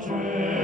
country.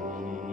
see.